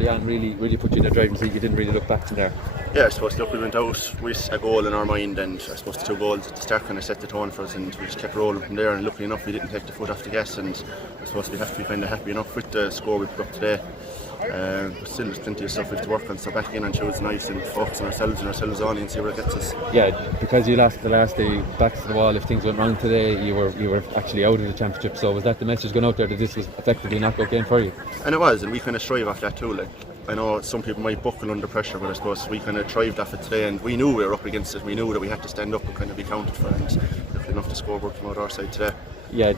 early on really put you in the driving seat. You didn't really look back from there. Yeah, I suppose look, we went out with a goal in our mind, and I suppose the 2 goals at the start kind of set the tone for us, and we just kept rolling from there, and luckily enough we didn't take the foot off the gas, and I suppose we have to be kind of happy enough with the score we put up today. But still there's plenty of stuff we have to work on, so back in on Tuesday night and focus on ourselves only and see where it gets us. Yeah, because you lost the last day, backs to the wall. If things went wrong today, you were actually out of the championship. So was that the message going out there, that this was effectively a knockout game for you? And it was, and we kind of strive off that too. Like, I know some people might buckle under pressure, but I suppose we kind of thrived off it today, and we knew we were up against it. We knew that we had to stand up and kind of be counted for, and luckily enough the scoreboard came out our side today. Yeah,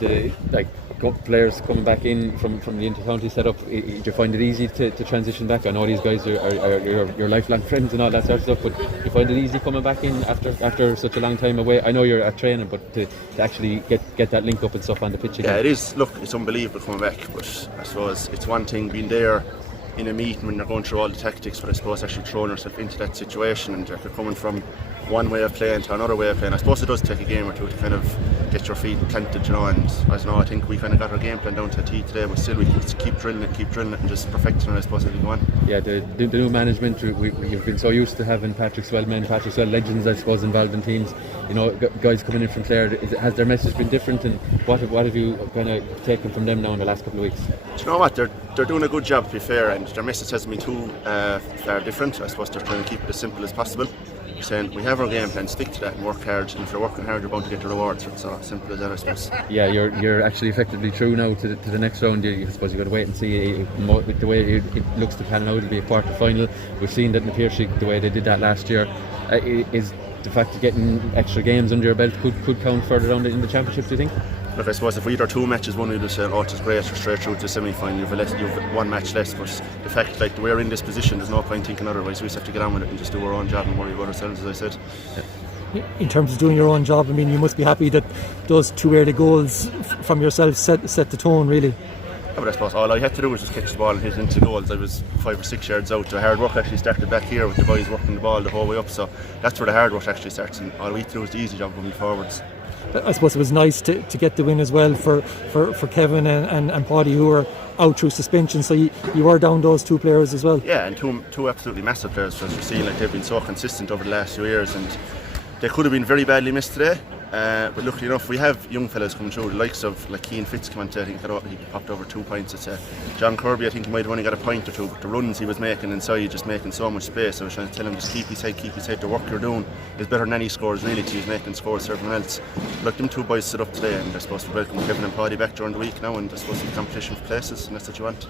players coming back in from the inter-county setup, did you find it easy to transition back? I know these guys are your lifelong friends and all that sort of stuff, but you find it easy coming back in after such a long time away? I know you're at training, but to actually get that link up and stuff on the pitch again. Yeah, it is. Look, it's unbelievable coming back, but I suppose it's one thing being there in a meeting when you're going through all the tactics, but I suppose actually throwing yourself into that situation, and you're coming from one way of playing to another way of playing. I suppose it does take a game or two to kind of get your feet planted, you know, and I think we kind of got our game plan down to a T today, but still we keep drilling it and just perfecting it, I suppose, as we go on. Yeah, the new management, you've been so used to having Patrickswell legends, I suppose, involved in teams, you know, guys coming in from Clare. Has their message been different, and what have you kind of taken from them now in the last couple of weeks? Do you know what, they're doing a good job, to be fair, and their message hasn't been too far different. I suppose they're trying to keep it as simple as possible, saying we have our game plan, stick to that and work hard, and if you're working hard you're bound to get the rewards. It's so simple as that, I suppose. Yeah, you're actually effectively through now to the next round. I suppose you've got to wait and see. With the way it looks to pan out, it'll be a quarter final. We've seen that in the Piercy, the way they did that last year. Is the fact of getting extra games under your belt could count further down in the championship, do you think? Look, I suppose if we either 2 matches won, we'd just say, oh, it's great, you're straight through to the semi-final, you've 1 match less, but the fact like we're in this position, there's no point thinking otherwise. We just have to get on with it and just do our own job and worry about ourselves, as I said. In terms of doing your own job, I mean, you must be happy that those 2 early goals from yourself set the tone, really. Yeah, but I suppose all I had to do was just catch the ball and hit it into goals. I was 5 or 6 yards out. The hard work actually started back here with the boys working the ball the whole way up, so that's where the hard work actually starts, and all we had to do was the easy job moving forwards. I suppose it was nice to get the win as well for Kevin and Paddy, who were out through suspension, so you were down those 2 players as well. Yeah, and two absolutely massive players, as you've seen. Like, they've been so consistent over the last few years, and they could have been very badly missed today. But luckily enough, we have young fellas coming through, the likes of like Keane Fitz come on today. I think he popped over 2 points. It's John Kirby, I think he might have only got a point or 2, but the runs he was making inside, just making so much space. I was trying to tell him, just keep his head. The work you're doing is better than any scores, really, to making scores for everyone else. Like, them 2 boys stood up today, and they're supposed to welcome Kevin and Paddy back during the week now, and they're supposed to be competition for places, and that's what you want.